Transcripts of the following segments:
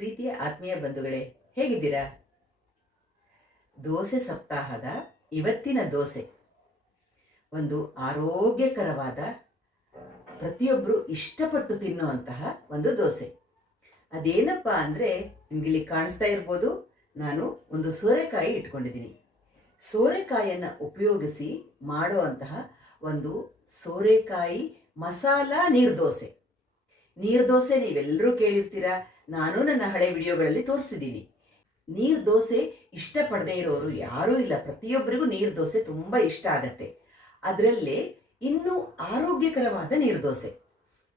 ಪ್ರೀತಿಯ ಆತ್ಮೀಯ ಬಂಧುಗಳೇ, ಹೇಗಿದ್ದೀರಾ? ದೋಸೆ ಸಪ್ತಾಹದ ಇವತ್ತಿನ ದೋಸೆ ಒಂದು ಆರೋಗ್ಯಕರವಾದ, ಪ್ರತಿಯೊಬ್ಬರು ಇಷ್ಟಪಟ್ಟು ತಿನ್ನುವಂತಹ ಒಂದು ದೋಸೆ. ಅದೇನಪ್ಪ ಅಂದರೆ, ನಿಮಗಿಲ್ಲಿ ಕಾಣಿಸ್ತಾ ಇರ್ಬೋದು, ನಾನು ಒಂದು ಸೋರೆಕಾಯಿ ಇಟ್ಕೊಂಡಿದ್ದೀನಿ. ಸೋರೆಕಾಯಿಯನ್ನು ಉಪಯೋಗಿಸಿ ಮಾಡುವಂತಹ ಒಂದು ಸೋರೆಕಾಯಿ ಮಸಾಲಾ ನೀರ್ದೋಸೆ. ನೀರ್ದೋಸೆ ನೀವೆಲ್ಲರೂ ಕೇಳಿರ್ತೀರಾ, ನಾನು ನನ್ನ ಹಳೆ ವಿಡಿಯೋಗಳಲ್ಲಿ ತೋರಿಸಿದ್ದೀನಿ. ನೀರ್ದೋಸೆ ಇಷ್ಟಪಡದೇ ಇರೋರು ಯಾರೂ ಇಲ್ಲ. ಪ್ರತಿಯೊಬ್ಬರಿಗೂ ನೀರ್ದೋಸೆ ತುಂಬ ಇಷ್ಟ ಆಗತ್ತೆ. ಅದರಲ್ಲೇ ಇನ್ನೂ ಆರೋಗ್ಯಕರವಾದ ನೀರ್ದೋಸೆ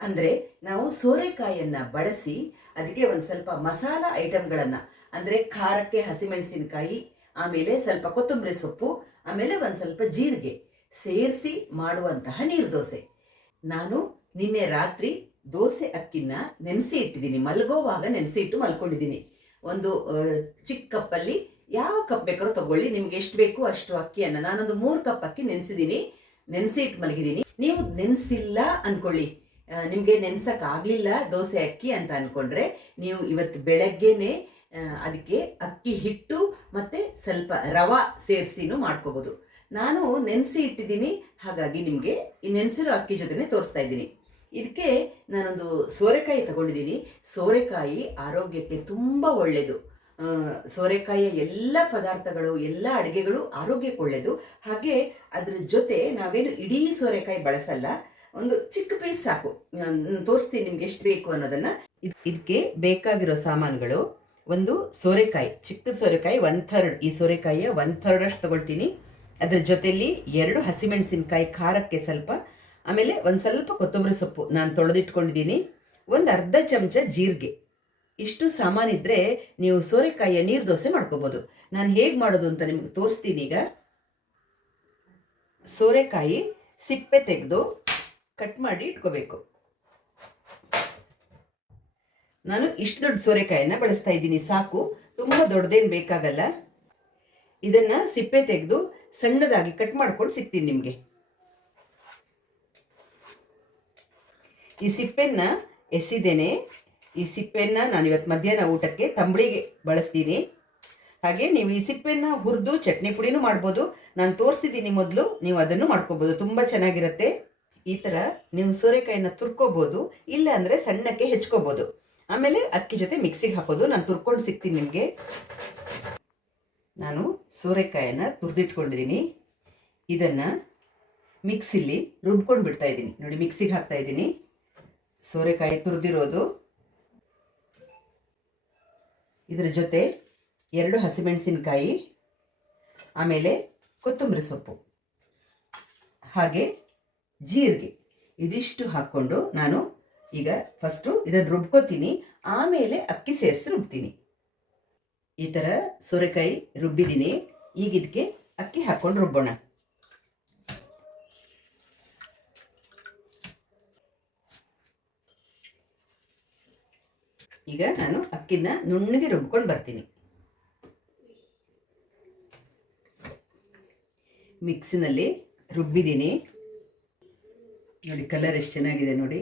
ಅಂದರೆ, ನಾವು ಸೋರೆಕಾಯಿಯನ್ನು ಬಳಸಿ ಅದಕ್ಕೆ ಒಂದು ಸ್ವಲ್ಪ ಮಸಾಲ ಐಟಮ್ಗಳನ್ನು, ಅಂದರೆ ಖಾರಕ್ಕೆ ಹಸಿಮೆಣಸಿನಕಾಯಿ, ಆಮೇಲೆ ಸ್ವಲ್ಪ ಕೊತ್ತಂಬರಿ ಸೊಪ್ಪು, ಆಮೇಲೆ ಒಂದು ಸ್ವಲ್ಪ ಜೀರಿಗೆ ಸೇರಿಸಿ ಮಾಡುವಂತಹ ನೀರ್ದೋಸೆ. ನಾನು ನಿನ್ನೆ ರಾತ್ರಿ ದೋಸೆ ಅಕ್ಕಿನ ನೆನೆಸಿ ಇಟ್ಟಿದ್ದೀನಿ. ಮಲಗೋವಾಗ ನೆನೆಸಿ ಇಟ್ಟು ಮಲ್ಕೊಂಡಿದ್ದೀನಿ. ಒಂದು ಚಿಕ್ಕ ಕಪ್ಪಲ್ಲಿ, ಯಾವ ಕಪ್ ಬೇಕಾದ್ರೂ ತಗೊಳ್ಳಿ, ನಿಮ್ಗೆ ಎಷ್ಟು ಬೇಕು ಅಷ್ಟು ಅಕ್ಕಿಯನ್ನು, ನಾನೊಂದು 3 ಕಪ್ ಅಕ್ಕಿ ನೆನೆಸಿ ಇಟ್ಟು ಮಲಗಿದ್ದೀನಿ. ನೀವು ನೆನೆಸಿಲ್ಲ ಅಂದ್ಕೊಳ್ಳಿ, ನಿಮಗೆ ನೆನೆಸೋಕ್ಕಾಗಲಿಲ್ಲ ದೋಸೆ ಅಕ್ಕಿ ಅಂತ ಅಂದ್ಕೊಂಡ್ರೆ, ನೀವು ಇವತ್ತು ಬೆಳಗ್ಗೆನೆ ಅದಕ್ಕೆ ಅಕ್ಕಿ ಹಿಟ್ಟು ಮತ್ತು ಸ್ವಲ್ಪ ರವೆ ಸೇರಿಸಿನೂ ಮಾಡ್ಕೋಬೋದು. ನಾನು ನೆನೆಸಿ ಇಟ್ಟಿದ್ದೀನಿ, ಹಾಗಾಗಿ ನಿಮಗೆ ಈ ನೆನೆಸಿರೋ ಅಕ್ಕಿ ಜೊತೆನೇ ತೋರಿಸ್ತಾ ಇದ್ದೀನಿ. ಇದಕ್ಕೆ ನಾನೊಂದು ಸೋರೆಕಾಯಿ ತಗೊಂಡಿದ್ದೀನಿ. ಸೋರೆಕಾಯಿ ಆರೋಗ್ಯಕ್ಕೆ ತುಂಬ ಒಳ್ಳೆಯದು. ಸೋರೆಕಾಯಿಯ ಎಲ್ಲ ಪದಾರ್ಥಗಳು, ಎಲ್ಲ ಅಡುಗೆಗಳು ಆರೋಗ್ಯಕ್ಕೆ ಒಳ್ಳೆಯದು. ಹಾಗೆ ಅದ್ರ ಜೊತೆ ನಾವೇನು ಇಡೀ ಸೋರೆಕಾಯಿ ಬಳಸಲ್ಲ, ಒಂದು ಚಿಕ್ಕ ಪೀಸ್ ಸಾಕು. ತೋರಿಸ್ತೀನಿ ನಿಮ್ಗೆ ಎಷ್ಟು ಬೇಕು ಅನ್ನೋದನ್ನು. ಇದಕ್ಕೆ ಬೇಕಾಗಿರೋ ಸಾಮಾನುಗಳು: ಒಂದು ಸೋರೆಕಾಯಿ, ಚಿಕ್ಕ ಸೋರೆಕಾಯಿ 1/3, ಈ ಸೋರೆಕಾಯಿಯ 1/3 ತಗೊಳ್ತೀನಿ. ಅದರ ಜೊತೆಯಲ್ಲಿ 2 ಹಸಿಮೆಣಸಿನಕಾಯಿ ಖಾರಕ್ಕೆ ಸ್ವಲ್ಪ, ಆಮೇಲೆ ಒಂದು ಸ್ವಲ್ಪ ಕೊತ್ತಂಬರಿ ಸೊಪ್ಪು ನಾನು ತೊಳೆದಿಟ್ಕೊಂಡಿದ್ದೀನಿ, ಒಂದು ಅರ್ಧ ಚಮಚ ಜೀರಿಗೆ. ಇಷ್ಟು ಸಾಮಾನಿದ್ರೆ ನೀವು ಸೋರೆಕಾಯಿಯ ನೀರ್ದೋಸೆ ಮಾಡ್ಕೋಬೋದು. ನಾನು ಹೇಗೆ ಮಾಡೋದು ಅಂತ ನಿಮಗೆ ತೋರಿಸ್ತೀನಿ. ಈಗ ಸೋರೆಕಾಯಿ ಸಿಪ್ಪೆ ತೆಗೆದು ಕಟ್ ಮಾಡಿ ಇಟ್ಕೋಬೇಕು. ನಾನು ಇಷ್ಟು ದೊಡ್ಡ ಸೋರೆಕಾಯಿನ ಬಳಸ್ತಾ ಇದ್ದೀನಿ, ಸಾಕು, ತುಂಬ ದೊಡ್ಡದೇನು ಬೇಕಾಗಲ್ಲ. ಇದನ್ನು ಸಿಪ್ಪೆ ತೆಗೆದು ಸಣ್ಣದಾಗಿ ಕಟ್ ಮಾಡ್ಕೊಂಡು ಸಿಗ್ತೀನಿ ನಿಮಗೆ. ಈ ಸಿಪ್ಪೆನ ಎಸಿದೇನೆ. ಈ ಸಿಪ್ಪೆನ ನಾನು ಇವತ್ತು ಮಧ್ಯಾಹ್ನ ಊಟಕ್ಕೆ ತಂಬಳಿಗೆ ಬಳಸ್ತೀನಿ. ಹಾಗೆ ನೀವು ಈ ಸಿಪ್ಪೆನ ಹುರಿದು ಚಟ್ನಿ ಪುಡಿನೂ ಮಾಡ್ಬೋದು. ನಾನು ತೋರಿಸಿದ್ದೀನಿ ಮೊದಲು, ನೀವು ಅದನ್ನು ಮಾಡ್ಕೋಬೋದು, ತುಂಬ ಚೆನ್ನಾಗಿರುತ್ತೆ. ಈ ಥರ ನೀವು ಸೋರೆಕಾಯಿನ ತುರ್ಕೋಬೋದು, ಇಲ್ಲ ಅಂದರೆ ಸಣ್ಣಕ್ಕೆ ಹೆಚ್ಕೋಬೋದು. ಆಮೇಲೆ ಅಕ್ಕಿ ಜೊತೆ ಮಿಕ್ಸಿಗೆ ಹಾಕೋದು. ನಾನು ತುರ್ಕೊಂಡು ಸಿಗ್ತೀನಿ ನಿಮಗೆ. ನಾನು ಸೋರೆಕಾಯನ್ನು ತುರಿದಿಟ್ಕೊಂಡಿದ್ದೀನಿ. ಇದನ್ನು ಮಿಕ್ಸಿಲಿ ರುಬ್ಕೊಂಡು ಬಿಡ್ತಾ ಇದ್ದೀನಿ. ನೋಡಿ, ಮಿಕ್ಸಿಗೆ ಹಾಕ್ತಾ ಇದ್ದೀನಿ ಸೋರೆಕಾಯಿ ತುರಿದಿರೋದು. ಇದರ ಜೊತೆ 2 ಹಸಿಮೆಣಸಿನಕಾಯಿ, ಆಮೇಲೆ ಕೊತ್ತಂಬರಿ ಸೊಪ್ಪು, ಹಾಗೆ ಜೀರಿಗೆ, ಇದಿಷ್ಟು ಹಾಕ್ಕೊಂಡು ನಾನು ಈಗ ಫಸ್ಟು ಇದನ್ನು ರುಬ್ಕೋತೀನಿ, ಆಮೇಲೆ ಅಕ್ಕಿ ಸೇರಿಸಿ ರುಬ್ತೀನಿ. ಈ ಥರ ಸೋರೆಕಾಯಿ ರುಬ್ಬಿದ್ದೀನಿ. ಈಗ ಇದಕ್ಕೆ ಅಕ್ಕಿ ಹಾಕ್ಕೊಂಡು ರುಬ್ಬೋಣ. ಈಗ ನಾನು ಅಕ್ಕಿನ ನುಣ್ಣಗೆ ರುಬ್ಕೊಂಡು ಬರ್ತೀನಿ. ಮಿಕ್ಸಿನಲ್ಲಿ ರುಬ್ಬಿದ್ದೀನಿ. ನೋಡಿ, ಕಲರ್ ಎಷ್ಟು ಚೆನ್ನಾಗಿದೆ ನೋಡಿ.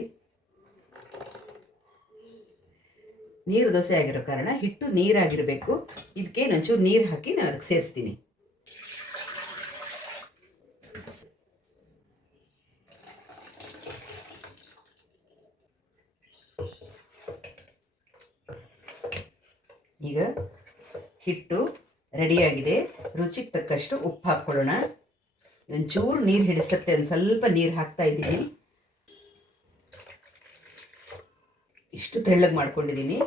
ನೀರು ದೋಸೆ ಆಗಿರೋ ಕಾರಣ ಹಿಟ್ಟು ನೀರಾಗಿರಬೇಕು. ಇದಕ್ಕೆ ಒಂಚೂರು ನೀರು ಹಾಕಿ ನಾನು ಅದಕ್ಕೆ ಸೇರಿಸ್ತೀನಿ. ಈಗ ಹಿಟ್ಟು ರೆಡಿಯಾಗಿದೆ. ರುಚಿಗೆ ತಕ್ಕಷ್ಟು ಉಪ್ಪು ಹಾಕ್ಕೊಳ್ಳೋಣ. ಒಂಚೂರು ನೀರು ಹಿಡಿಸುತ್ತೆ, ಒಂದು ಸ್ವಲ್ಪ ನೀರು ಹಾಕ್ತಾ ಇದ್ದೀನಿ. ಇಷ್ಟು ತೆಳ್ಳಗೆ ಮಾಡ್ಕೊಂಡಿದ್ದೀನಿ.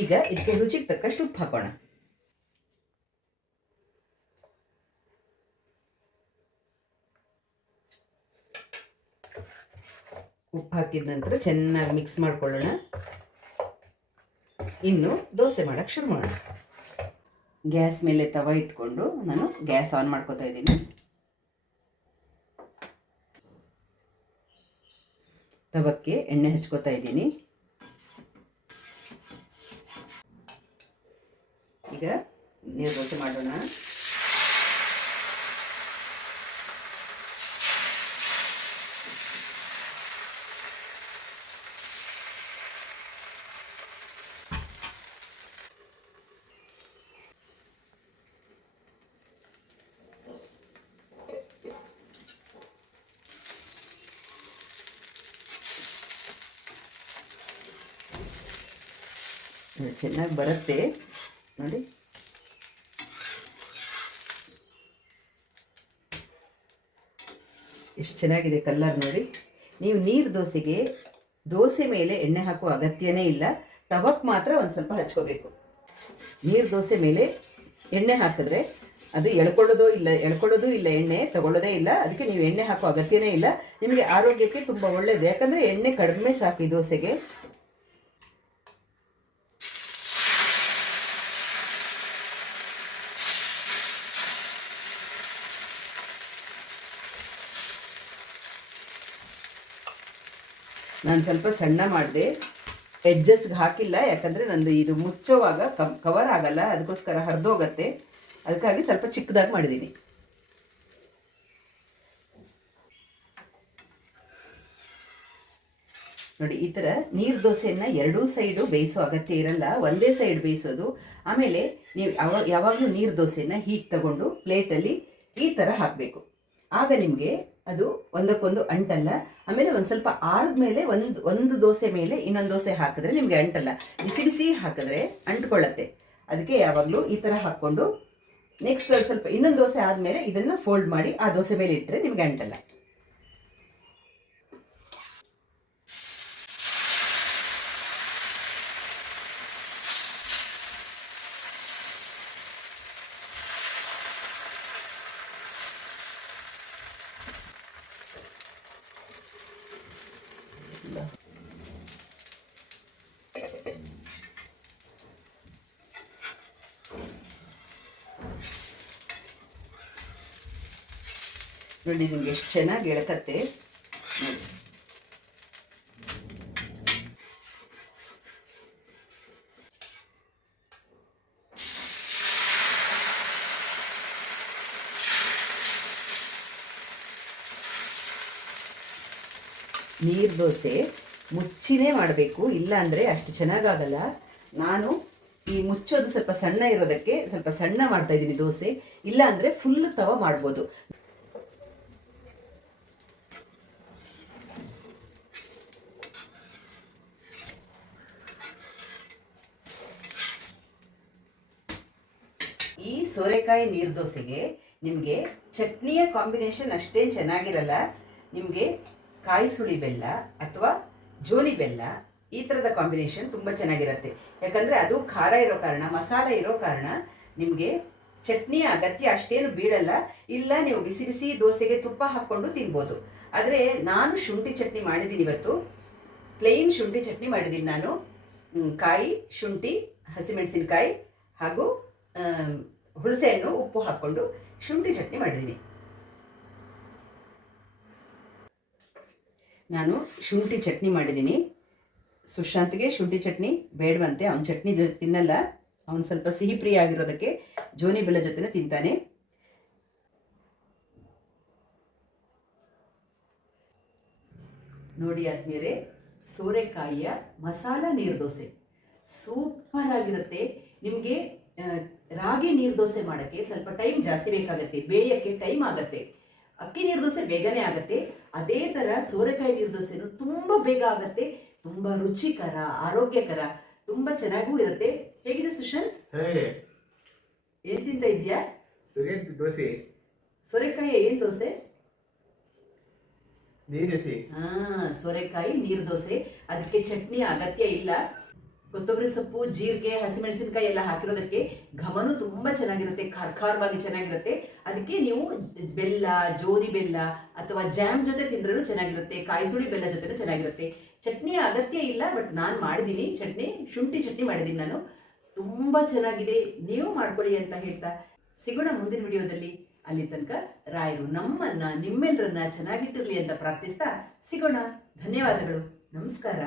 ಈಗ ಇದಕ್ಕೆ ರುಚಿಗೆ ತಕ್ಕಷ್ಟು ಉಪ್ಪು ಹಾಕೋಣ. ಉಪ್ಪು ಹಾಕಿದ ನಂತರ ಚೆನ್ನಾಗಿ ಮಿಕ್ಸ್ ಮಾಡ್ಕೊಳ್ಳೋಣ. ಇನ್ನು ದೋಸೆ ಮಾಡೋಕ್ಕೆ ಶುರು ಮಾಡೋಣ. ಗ್ಯಾಸ್ ಮೇಲೆ ತವ ಇಟ್ಕೊಂಡು ನಾನು ಗ್ಯಾಸ್ ಆನ್ ಮಾಡ್ಕೋತಾ ಇದ್ದೀನಿ. ತವಕ್ಕೆ ಎಣ್ಣೆ ಹಚ್ಕೋತಾ ಇದ್ದೀನಿ. ಈಗ ನೀರು ದೋಸೆ ಮಾಡೋಣ. ಚೆನ್ನಾಗಿ ಬರುತ್ತೆ ನೋಡಿ. ಎಷ್ಟು ಚೆನ್ನಾಗಿದೆ ಕಲ್ಲರ್ ನೋಡಿ. ನೀವು ನೀರು ದೋಸೆಗೆ ದೋಸೆ ಮೇಲೆ ಎಣ್ಣೆ ಹಾಕುವ ಅಗತ್ಯನೇ ಇಲ್ಲ. ತವಕ್ಕೆ ಮಾತ್ರ ಒಂದು ಸ್ವಲ್ಪ ಹಚ್ಕೋಬೇಕು. ನೀರು ದೋಸೆ ಮೇಲೆ ಎಣ್ಣೆ ಹಾಕಿದ್ರೆ ಅದು ಎಳ್ಕೊಳ್ಳೋದು ಇಲ್ಲ ಎಣ್ಣೆ ತಗೊಳ್ಳೋದೇ ಇಲ್ಲ. ಅದಕ್ಕೆ ನೀವು ಎಣ್ಣೆ ಹಾಕೋ ಅಗತ್ಯನೇ ಇಲ್ಲ. ನಿಮಗೆ ಆರೋಗ್ಯಕ್ಕೆ ತುಂಬ ಒಳ್ಳೆಯದು. ಯಾಕಂದರೆ ಎಣ್ಣೆ ಕಡಿಮೆ ಸಾಕು ಈ ದೋಸೆಗೆ. ನಾನು ಸ್ವಲ್ಪ ಸಣ್ಣ ಮಾಡಿದೆ, ಎಡ್ಜಸ್ಗೆ ಹಾಕಿಲ್ಲ. ಯಾಕಂದರೆ ನಂದು ಇದು ಮುಚ್ಚೋವಾಗ ಕವರ್ ಆಗಲ್ಲ, ಅದಕ್ಕೋಸ್ಕರ ಹರಿದೋಗತ್ತೆ. ಅದಕ್ಕಾಗಿ ಸ್ವಲ್ಪ ಚಿಕ್ಕದಾಗಿ ಮಾಡಿದ್ದೀನಿ. ನೋಡಿ, ಈ ಥರ ನೀರು ದೋಸೆಯನ್ನು ಎರಡೂ ಸೈಡು ಬೇಯಿಸೋ ಅಗತ್ಯ ಇರಲ್ಲ, ಒಂದೇ ಸೈಡ್ ಬೇಯಿಸೋದು. ಆಮೇಲೆ ನೀವು ಯಾವಾಗಲೂ ನೀರು ದೋಸೆಯನ್ನು ಹೀಗೆ ತಗೊಂಡು ಪ್ಲೇಟಲ್ಲಿ ಈ ಥರ ಹಾಕಬೇಕು. ಆಗ ನಿಮಗೆ ಅದು ಒಂದಕ್ಕೊಂದು ಅಂಟಲ್ಲ. ಆಮೇಲೆ ಒಂದು ಸ್ವಲ್ಪ ಆರಿದ ಮೇಲೆ ಒಂದು ದೋಸೆ ಮೇಲೆ ಇನ್ನೊಂದು ದೋಸೆ ಹಾಕಿದ್ರೆ ನಿಮಗೆ ಅಂಟಲ್ಲ. ಬಿಸಿ ಬಿಸಿ ಹಾಕಿದ್ರೆ ಅಂಟ್ಕೊಳ್ಳತ್ತೆ. ಅದಕ್ಕೆ ಯಾವಾಗಲೂ ಈ ಥರ ಹಾಕ್ಕೊಂಡು ನೆಕ್ಸ್ಟ್ ಸ್ವಲ್ಪ ಇನ್ನೊಂದು ದೋಸೆ ಆದಮೇಲೆ ಇದನ್ನು ಫೋಲ್ಡ್ ಮಾಡಿ ಆ ದೋಸೆ ಮೇಲೆ ಇಟ್ಟರೆ ನಿಮಗೆ ಅಂಟಲ್ಲ. ನೋಡಿ, ನಿಮ್ಗೆ ಎಷ್ಟು ಚೆನ್ನಾಗಿ ಎಳ್ಕತ್ತೆ ನೋಡಿ. ನೀರು ದೋಸೆ ಮುಚ್ಚಿನೇ ಮಾಡಬೇಕು, ಇಲ್ಲ ಅಂದರೆ ಅಷ್ಟು ಚೆನ್ನಾಗಾಗಲ್ಲ. ನಾನು ಈ ಮುಚ್ಚೋದು ಸ್ವಲ್ಪ ಸಣ್ಣ ಇರೋದಕ್ಕೆ ಸ್ವಲ್ಪ ಸಣ್ಣ ಮಾಡ್ತಾ ಇದ್ದೀನಿ ದೋಸೆ. ಇಲ್ಲ ಅಂದರೆ ಫುಲ್ ತವ ಮಾಡ್ಬೋದು. ಈ ಸೋರೆಕಾಯಿ ನೀರು ದೋಸೆಗೆ ನಿಮಗೆ ಚಟ್ನಿಯ ಕಾಂಬಿನೇಷನ್ ಅಷ್ಟೇನು ಚೆನ್ನಾಗಿರಲ್ಲ. ನಿಮಗೆ ಕಾಯಿ ಸುಳಿ ಬೆಲ್ಲ ಅಥವಾ ಜೋನಿ ಬೆಲ್ಲ ಈ ಥರದ ಕಾಂಬಿನೇಷನ್ ತುಂಬ ಚೆನ್ನಾಗಿರುತ್ತೆ. ಯಾಕಂದರೆ ಅದು ಖಾರ ಇರೋ ಕಾರಣ, ಮಸಾಲ ಇರೋ ಕಾರಣ ನಿಮಗೆ ಚಟ್ನಿಯ ಅಗತ್ಯ ಅಷ್ಟೇನು ಬೀಳಲ್ಲ. ಇಲ್ಲ, ನೀವು ಬಿಸಿ ಬಿಸಿ ದೋಸೆಗೆ ತುಪ್ಪ ಹಾಕ್ಕೊಂಡು ತಿನ್ಬೋದು. ಆದರೆ ನಾನು ಶುಂಠಿ ಚಟ್ನಿ ಮಾಡಿದ್ದೀನಿ ಇವತ್ತು. ಪ್ಲೇನ್ ಶುಂಠಿ ಚಟ್ನಿ ಮಾಡಿದ್ದೀನಿ ನಾನು. ಕಾಯಿ, ಶುಂಠಿ, ಹಸಿಮೆಣಸಿನಕಾಯಿ ಹಾಗೂ ಹುಣಸೆಹಣ್ಣು, ಉಪ್ಪು ಹಾಕ್ಕೊಂಡು ಶುಂಠಿ ಚಟ್ನಿ ಮಾಡಿದ್ದೀನಿ. ನಾನು ಶುಂಠಿ ಚಟ್ನಿ ಮಾಡಿದ್ದೀನಿ. ಸುಶಾಂತ್ಗೆ ಶುಂಠಿ ಚಟ್ನಿ ಬೇಡವಂತೆ, ಅವನ ಚಟ್ನಿ ಜೊತೆ ತಿನ್ನಲ್ಲ. ಅವನು ಸ್ವಲ್ಪ ಸಿಹಿ ಪ್ರಿಯ ಆಗಿರೋದಕ್ಕೆ ಜೋನಿ ಬೆಲ್ಲ ಜೊತೆ ತಿಂತಾನೆ. ನೋಡಿ ಆದ್ಮೇಲೆ ಸೋರೆಕಾಯಿಯ ಮಸಾಲ ನೀರು ದೋಸೆ ಸೂಪರ್ ಆಗಿರುತ್ತೆ. ನಿಮಗೆ ರಾಗಿ ನೀರು ದೋಸೆ ಮಾಡೋಕ್ಕೆ ಸ್ವಲ್ಪ ಟೈಮ್ ಜಾಸ್ತಿ ಬೇಕಾಗತ್ತೆ, ಬೇಯಕ್ಕೆ ಟೈಮ್ ಆಗುತ್ತೆ. ಅಕ್ಕಿ ನೀರು ದೋಸೆ ಬೇಗನೆ ಆಗುತ್ತೆ. ಅದೇ ಥರ ಸೋರೆಕಾಯಿ ನೀರು ದೋಸೆನೂ ತುಂಬ ಬೇಗ ಆಗುತ್ತೆ, ತುಂಬ ರುಚಿಕರ, ಆರೋಗ್ಯಕರ, ತುಂಬ ಚೆನ್ನಾಗೂ ಇರುತ್ತೆ. ಹೇಗಿದೆ ಸುಶಾಂತ್? ಏನ್ ತಿಂತ ಇದೆಯಾ? ಸೋರೆಕಾಯಿ ಏನು ದೋಸೆ? ಸೋರೆಕಾಯಿ ನೀರು ದೋಸೆ. ಅದಕ್ಕೆ ಚಟ್ನಿ ಅಗತ್ಯ ಇಲ್ಲ. ಕೊತ್ತಂಬರಿ ಸೊಪ್ಪು, ಜೀರಿಗೆ, ಹಸಿಮೆಣಸಿನಕಾಯಿ ಎಲ್ಲ ಹಾಕಿರೋದಕ್ಕೆ ಘಮನೂ ತುಂಬ ಚೆನ್ನಾಗಿರುತ್ತೆ, ಖಾರವಾಗಿ ಚೆನ್ನಾಗಿರುತ್ತೆ. ಅದಕ್ಕೆ ನೀವು ಬೆಲ್ಲ, ಜೋನಿ ಬೆಲ್ಲ ಅಥವಾ ಜಾಮ್ ಜೊತೆ ತಿಂದ್ರೂ ಚೆನ್ನಾಗಿರುತ್ತೆ, ಕಾಯಿ ಸುಳಿ ಬೆಲ್ಲ ಜೊತೆ ಚೆನ್ನಾಗಿರುತ್ತೆ. ಚಟ್ನಿಯ ಅಗತ್ಯ ಇಲ್ಲ. ಬಟ್ ನಾನು ಮಾಡಿದ್ದೀನಿ ಚಟ್ನಿ, ಶುಂಠಿ ಚಟ್ನಿ ಮಾಡಿದ್ದೀನಿ ನಾನು. ತುಂಬ ಚೆನ್ನಾಗಿದೆ, ನೀವು ಮಾಡ್ಕೊಳ್ಳಿ ಅಂತ ಹೇಳ್ತಾ ಸಿಗೋಣ ಮುಂದಿನ ವಿಡಿಯೋದಲ್ಲಿ. ಅಲ್ಲಿ ತನಕ ರಾಯರು ನಿಮ್ಮೆಲ್ಲರನ್ನ ಚೆನ್ನಾಗಿಟ್ಟಿರಲಿ ಅಂತ ಪ್ರಾರ್ಥಿಸ್ತಾ ಸಿಗೋಣ. ಧನ್ಯವಾದಗಳು. ನಮಸ್ಕಾರ.